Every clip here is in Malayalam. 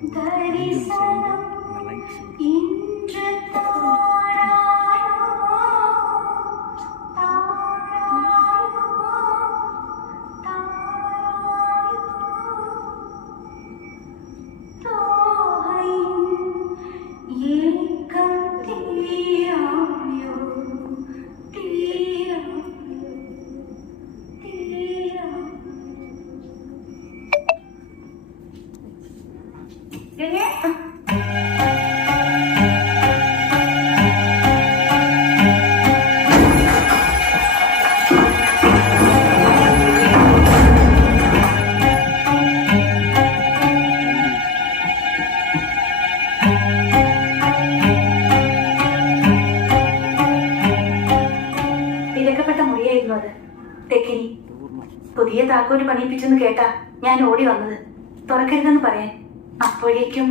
தரிசனம் இன்று தாராயோ தாராயோ தாராயோ தோகையின் ஏக்கம் தீராயோ தீராயோ தீராயோ. വിലക്കപ്പെട്ട മുറിയായിരുന്നു അത്. തെക്കിനി പുതിയ താക്കോല് പണിയിപ്പിച്ചെന്ന് കേട്ടാ ഞാൻ ഓടി വന്നത് തുറക്കരുതെന്ന് പറയാൻ. അപ്പോഴേക്കും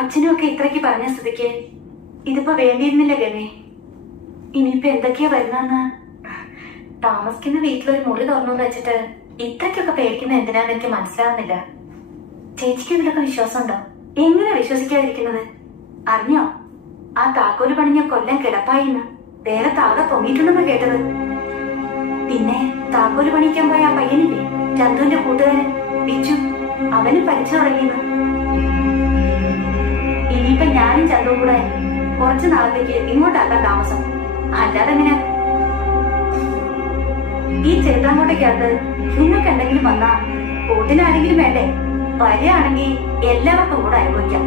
അച്ഛനും ഒക്കെ ഇത്രയ്ക്ക് പറഞ്ഞ സ്ഥിതിക്ക് ഇതിപ്പോ വേണ്ടിയിരുന്നില്ല ഗമേ. ഇനിയിപ്പോ എന്തൊക്കെയാ വരുന്നെന്ന്. താമസിക്കുന്ന വീട്ടിലൊരു മുറി തുറന്നു വെച്ചിട്ട് ഇത്രയ്ക്കൊക്കെ പേടിക്കുന്ന എന്തിനാന്ന് എനിക്ക് മനസ്സിലാവുന്നില്ല. ചേച്ചിക്ക് ഇതിലൊക്കെ വിശ്വാസമുണ്ടോ? എങ്ങനെ വിശ്വസിക്കാതിരിക്കുന്നത്? അറിഞ്ഞോ, ആ താക്കോല് പണിഞ്ഞ കൊല്ലം കിടപ്പായിന്ന് വേറെ താഴെ പൊങ്ങിയിട്ടുണ്ടെന്ന് കേട്ടത്. പിന്നെ താക്കോല് പണിക്കാൻ പോയ ആ പയ്യനില്ലേ, ചന്തുവിന്റെ കൂട്ടുകാരൻ വിച്ചു, അവനും പഠിച്ചു തുടങ്ങിയെന്ന്. ഇനിയിപ്പൊ ഞാനും ചന്തുവും കൂടെ കുറച്ചു നാളത്തേക്ക് ഇങ്ങോട്ടാക്കാൻ താമസം. അല്ലാതെ എങ്ങനെ? ഈ ചെറുതാങ്കോട്ടേക്കകത്ത് നിങ്ങൾക്ക് എന്തെങ്കിലും വന്നാ കൂട്ടിനാരെങ്കിലും വേണ്ടേ? വരികയാണെങ്കിൽ എല്ലാവർക്കും കൂടെ അനുഭവിക്കാം.